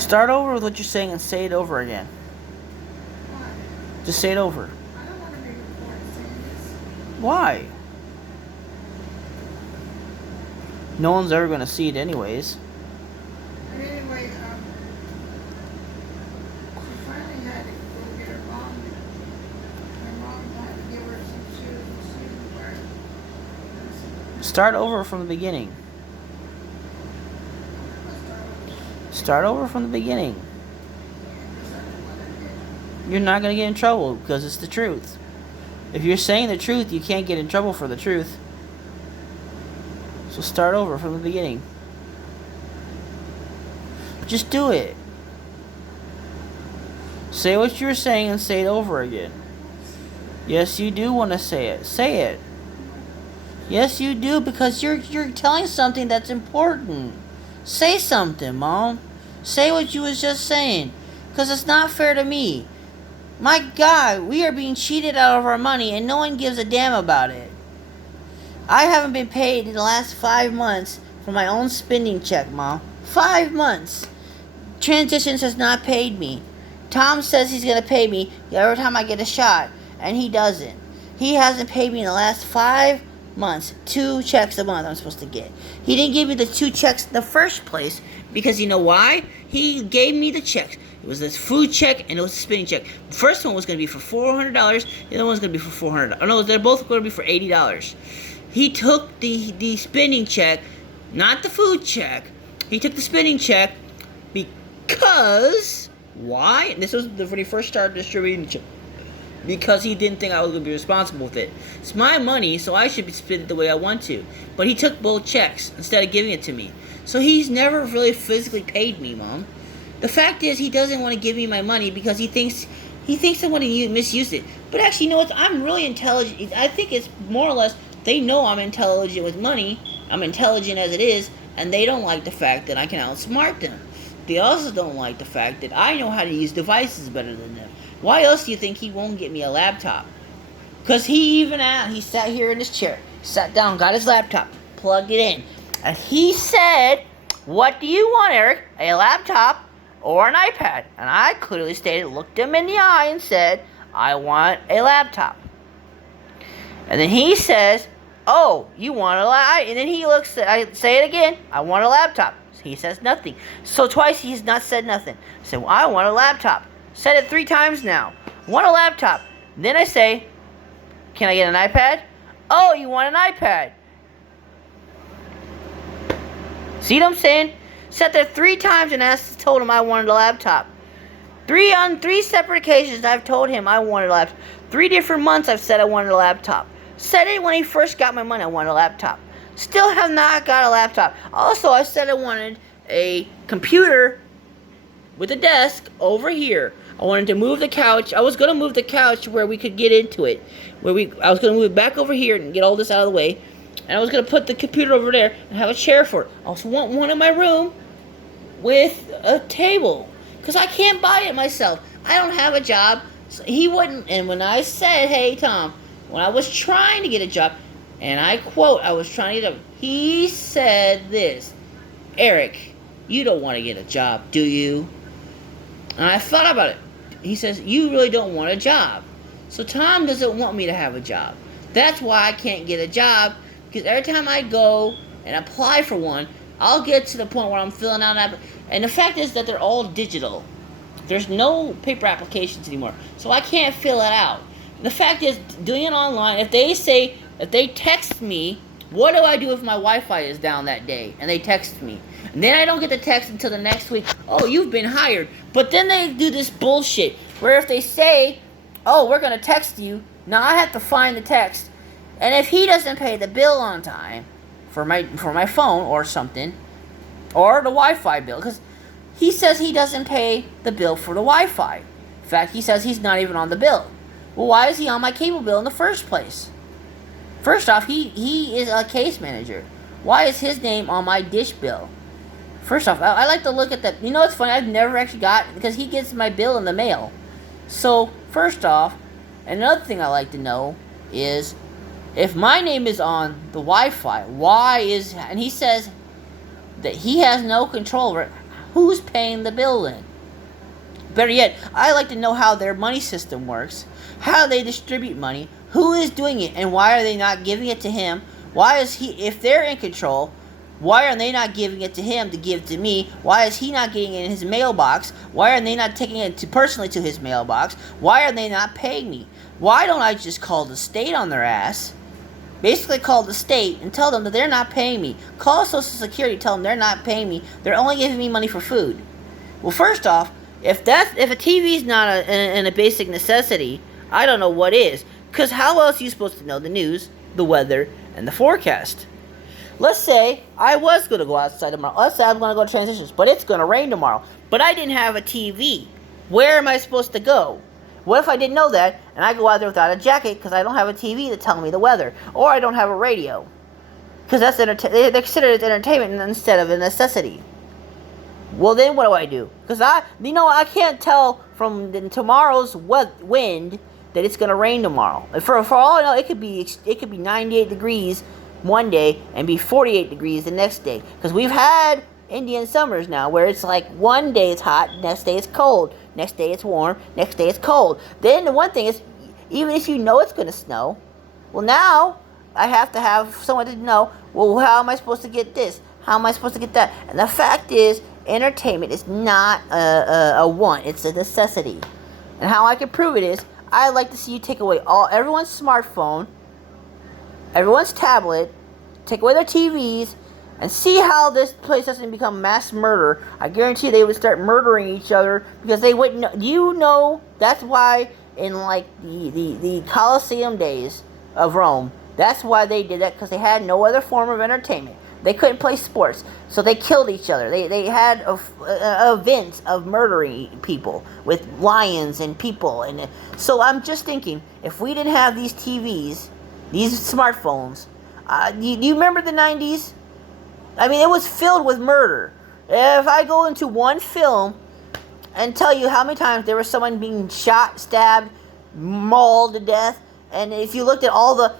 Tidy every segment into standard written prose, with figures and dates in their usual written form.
Start over with what you're saying and say it over again. Why? Just say it over. I don't want to make a report saying this. Why? No one's ever going to see it anyways. But anyway, she finally had to go get her mom. Her mom had to give her some shoes and she didn't wear it. Start over from the beginning. Start over from the beginning. You're not going to get in trouble because it's the truth. If you're saying the truth, you can't get in trouble for the truth. So start over from the beginning. Just do it. Say what you were saying and say it over again. Yes, you do want to say it. Say it. Yes, you do, because you're telling something that's important. Say something, Mom. Say what you was just saying. Because it's not fair to me. My God, we are being cheated out of our money and no one gives a damn about it. I haven't been paid in the last 5 months for my own spending check, Mom. 5 months. Transitions has not paid me. Tom says he's going to pay me every time I get a shot, and he doesn't. He hasn't paid me in the last 5 months. 2 checks a month I'm supposed to get. He didn't give me the 2 checks in the first place because you know why? He gave me the checks. It was this food check and it was a spending check. The first one was going to be for $400. The other one was going to be for $400. Oh, no, they're both going to be for $80. He took the spending check, not the food check. He took the spending check because, why? And this was when he first started distributing the check. Because he didn't think I was going to be responsible with it. It's my money, so I should spend it the way I want to. But he took both checks instead of giving it to me. So he's never really physically paid me, Mom. The fact is, he doesn't want to give me my money because he thinks somebody misused it. But actually, you know what? I'm really intelligent. I think it's more or less, they know I'm intelligent with money. I'm intelligent as it is, and they don't like the fact that I can outsmart them. They also don't like the fact that I know how to use devices better than them. Why else do you think he won't get me a laptop? Because he sat here in his chair, sat down, got his laptop, plugged it in, and he said, "What do you want, Eric? A laptop or an iPad?" And I clearly stated, looked him in the eye and said, "I want a laptop." And then he says, "Oh, you want a laptop?" And then he looks at, I say it again, "I want a laptop." He says nothing. So twice he's not said nothing. I said, "Well, I want a laptop." Said it 3 times now. Want a laptop. Then I say, "Can I get an iPad?" "Oh, you want an iPad." See what I'm saying? Sat there 3 times and told him I wanted a laptop. On 3 separate occasions I've told him I wanted a laptop. 3 different months I've said I wanted a laptop. Said it when he first got my money, I wanted a laptop. Still have not got a laptop. Also, I said I wanted a computer with a desk over here. I wanted to move the couch. I was going to move the couch where we could get into it. I was going to move it back over here and get all this out of the way. And I was going to put the computer over there and have a chair for it. I also want one in my room with a table. Because I can't buy it myself. I don't have a job. So he wouldn't. And when I said, "Hey, Tom," when I was trying to get a job, and I quote, I was trying to get a job, he said this, "Eric, you don't want to get a job, do you?" And I thought about it. He says, "You really don't want a job." So Tom doesn't want me to have a job. That's why I can't get a job, because every time I go and apply for one, I'll get to the point where I'm filling out and the fact is that they're all digital. There's no paper applications anymore. So I can't fill it out. The fact is, doing it online, if they text me, what do I do if my Wi-Fi is down that day and they text me? And then I don't get the text until the next week. "Oh, you've been hired." But then they do this bullshit where if they say, "Oh, we're going to text you," now I have to find the text. And if he doesn't pay the bill on time for my phone or something, or the Wi-Fi bill, because he says he doesn't pay the bill for the Wi-Fi. In fact, he says he's not even on the bill. Well, why is he on my cable bill in the first place? First off, he is a case manager. Why is his name on my dish bill? First off, I like to look at that. You know what's funny? I've never actually got, because he gets my bill in the mail. So, first off, another thing I like to know is, if my name is on the Wi-Fi, and he says that he has no control over it, Who's paying the bill then? Better yet, I'd like to know how their money system works, how they distribute money, who is doing it, and why are they not giving it to him? Why is he, if they're in control, why are they not giving it to him to give to me? Why is he not getting it in his mailbox? Why are they not taking it personally to his mailbox? Why are they not paying me? Why don't I just call the state on their ass? Basically call the state and tell them that they're not paying me. Call Social Security, tell them they're not paying me. They're only giving me money for food. Well, first off, if a TV's not a basic necessity, I don't know what is. Because how else are you supposed to know the news, the weather, and the forecast? Let's say I was going to go outside tomorrow. Let's say I'm going to go to Transitions, but it's going to rain tomorrow. But I didn't have a TV. Where am I supposed to go? What if I didn't know that, and I go out there without a jacket because I don't have a TV to tell me the weather, or I don't have a radio? Because they consider it entertainment instead of a necessity. Well, then what do? Because I can't tell from tomorrow's wind that it's going to rain tomorrow. For all I know, it could be 98 degrees one day and be 48 degrees the next day. Because we've had Indian summers now where it's like one day it's hot, next day it's cold, next day it's warm, next day it's cold. Then the one thing is, even if you know it's going to snow, well, now I have to have someone to know, well, how am I supposed to get this? How am I supposed to get that? And the fact is, entertainment is not a want, it's a necessity. And how I can prove it is, I'd like to see you take away everyone's smartphone, everyone's tablet, take away their TVs, and see how this place doesn't become mass murder. I guarantee they would start murdering each other because they wouldn't know. You know, that's why in like the Colosseum days of Rome, that's why they did that, because they had no other form of entertainment. They couldn't play sports, so they killed each other. They had events of murdering people with lions and people. And so I'm just thinking, if we didn't have these TVs, these smartphones, you remember the 90s? I mean, it was filled with murder. If I go into one film and tell you how many times there was someone being shot, stabbed, mauled to death, and if you looked at all the...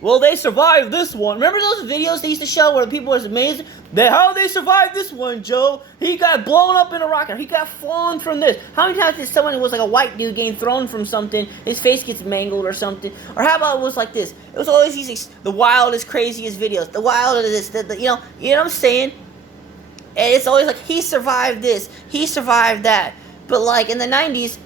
Well, they survived this one. Remember those videos they used to show where people was amazed that how they survived this one, Joe? He got blown up in a rocket. He got flown from this. How many times did someone who was like a white dude getting thrown from something, his face gets mangled or something? Or how about it was like this? It was always these the wildest, craziest videos. The wildest, you know what I'm saying? And it's always like, he survived this, he survived that. But like in the 90s,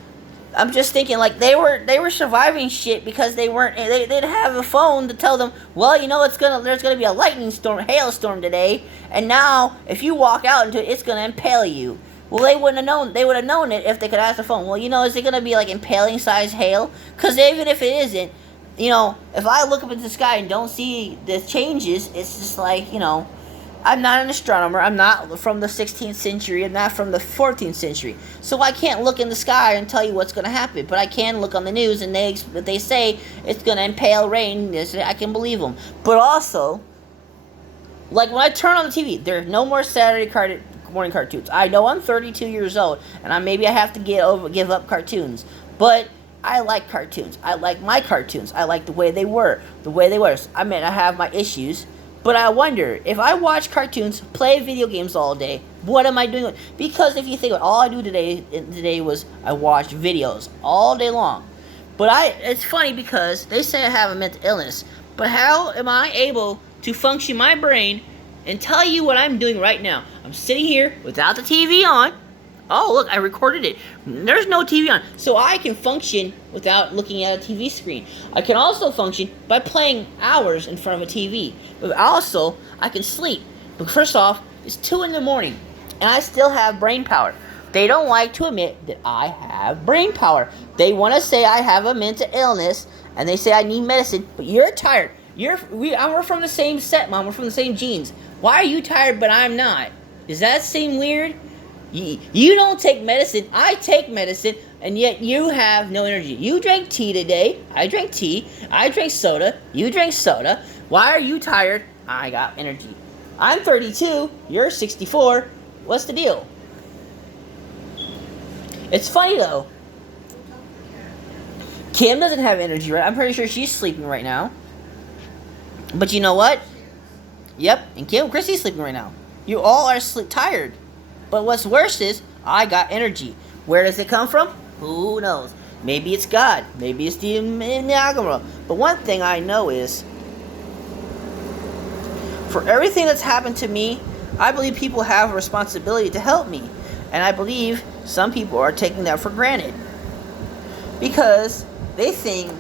I'm just thinking, like, they were surviving shit because they didn't have a phone to tell them, well, you know, there's gonna be a lightning storm, hailstorm today, and now if you walk out into it, it's gonna impale you. Well, they would have known it if they could ask the phone. Well, you know, is it gonna be like impaling size hail? Because even if it isn't, you know, if I look up into the sky and don't see the changes, it's just like, you know, I'm not an astronomer. I'm not from the 16th century. I'm not from the 14th century. So I can't look in the sky and tell you what's going to happen. But I can look on the news, and they say it's going to impale rain. I can believe them. But also, like when I turn on the TV, there's no more Saturday morning cartoons. I know I'm 32 years old, and maybe I have to give up cartoons. But I like cartoons. I like my cartoons. I like the way they were. I mean, I have my issues. But I wonder, if I watch cartoons, play video games all day, what am I doing? Because if you think about it, all I do today was I watch videos all day long. But it's funny because they say I have a mental illness. But how am I able to function my brain and tell you what I'm doing right now? I'm sitting here without the TV on. Oh, look, I recorded it. There's no TV on. So I can function without looking at a TV screen. I can also function by playing hours in front of a TV. But also, I can sleep. But first off, it's 2 in the morning, and I still have brain power. They don't like to admit that I have brain power. They want to say I have a mental illness, and they say I need medicine, but you're tired. We're from the same set, Mom. We're from the same genes. Why are you tired, but I'm not? Does that seem weird? You don't take medicine, I take medicine, and yet you have no energy. You drank tea today, I drank tea, I drank soda, you drank soda. Why are you tired? I got energy. I'm 32, you're 64, what's the deal? It's funny though. Kim doesn't have energy, right? I'm pretty sure she's sleeping right now. But you know what? Yep, and Chrissy's sleeping right now. You all are tired. But what's worse is I got energy. Where does it come from? Who knows? Maybe it's God. Maybe it's the Niagara. But one thing I know is, for everything that's happened to me, I believe people have a responsibility to help me. And I believe some people are taking that for granted. Because they think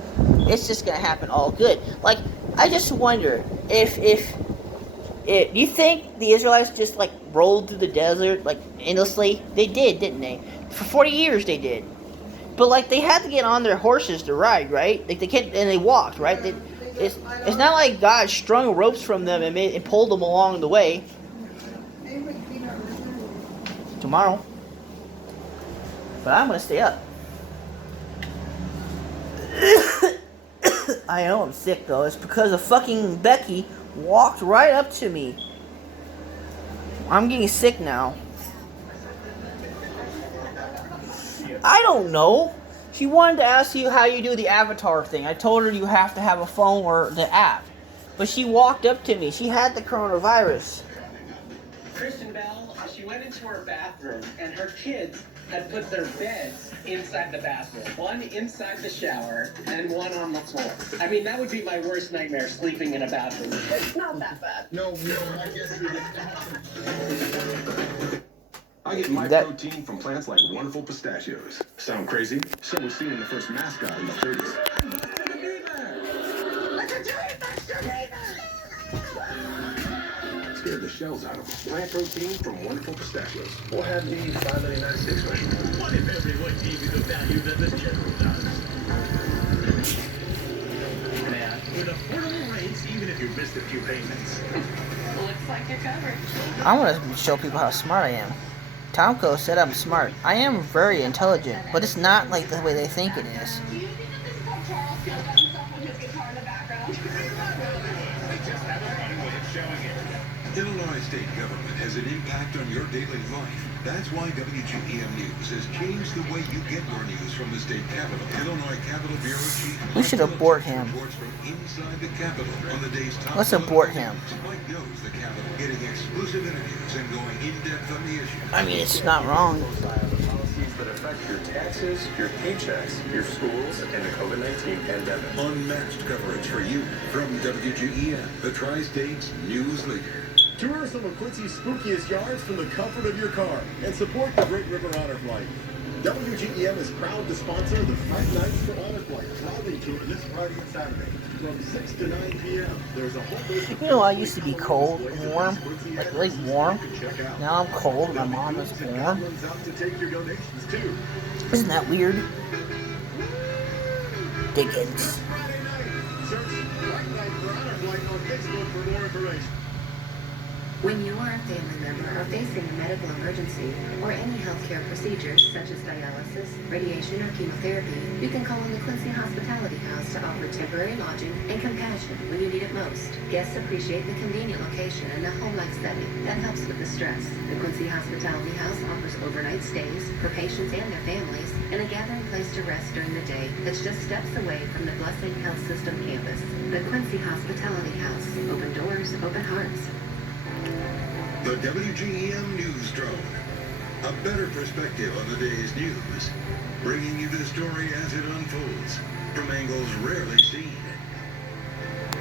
it's just going to happen all good. Like, I just wonder if do you think the Israelites just like rolled through the desert like endlessly? They did, didn't they? For 40 years they did. But like they had to get on their horses to ride, right? Like they can't, and they walked, right? It's not like God strung ropes from them and pulled them along the way. Tomorrow. But I'm gonna stay up. I know I'm sick though. It's because of fucking Becky walked right up to me. I'm getting sick now. I don't know. She wanted to ask you how you do the avatar thing. I told her you have to have a phone or the app. But she walked up to me. She had the coronavirus. Kristen Bell, she went into her bathroom and her kids had put their beds inside the bathroom. One inside the shower and one on the floor. I mean, that would be my worst nightmare, sleeping in a bathroom. It's not that bad. No, I guess we I get my protein from plants like wonderful pistachios. Sound crazy? So was seen in the first mascot in the 30s. Scared the shells out of them. Plant protein from wonderful pistachios. We'll have the $5.99 special. What if everyone gave you the value that the general does? Man, with affordable rates, even if you missed a few payments. Looks like you're covered. I want to show people how smart I am. Tomko said I'm smart. I am very intelligent, but it's not like the way they think it is. Do you think that this is how Charles feels about himself with his guitar in the background? Just have a fun with it, showing it. Illinois state government has an impact on your daily life. That's why WGEM News has changed the way you get your news from the state capitol. Illinois Capitol Bureau Chief We should abort him. reports from inside the Capitol on the day's top. Let's abort him. Mike knows the Capitol, getting exclusive interviews and going in depth on the issue. I mean, it's not wrong. Policies that affect your taxes, your paychecks, your schools, and the COVID-19 pandemic. Unmatched coverage for you from WGEM, the Tri-State's news leader. Tour some of Quincy's spookiest yards from the comfort of your car and support the Great River Honor Flight. WGEM is proud to sponsor the Five Nights for Honor Flight traveling tour this Friday and Saturday from 6 to 9 p.m. There's a whole list of You know, I used to be cold and warm, like really warm. Now I'm cold. My mom is warm. out to take your donations too. Isn't that weird? Dickens. Friday night. Search Five Nights for Honor Flight on Facebook for more information. When you or a family member are facing a medical emergency or any healthcare procedures such as dialysis, radiation, or chemotherapy, you can call on the Quincy Hospitality House to offer temporary lodging and compassion when you need it most. Guests appreciate the convenient location and a home-like setting that helps with the stress. The Quincy Hospitality House offers overnight stays for patients and their families and a gathering place to rest during the day that's just steps away from the Blessing Health System campus. The Quincy Hospitality House. Open doors, open hearts. The WGEM News Drone. A better perspective on the day's news. Bringing you the story as it unfolds from angles rarely seen.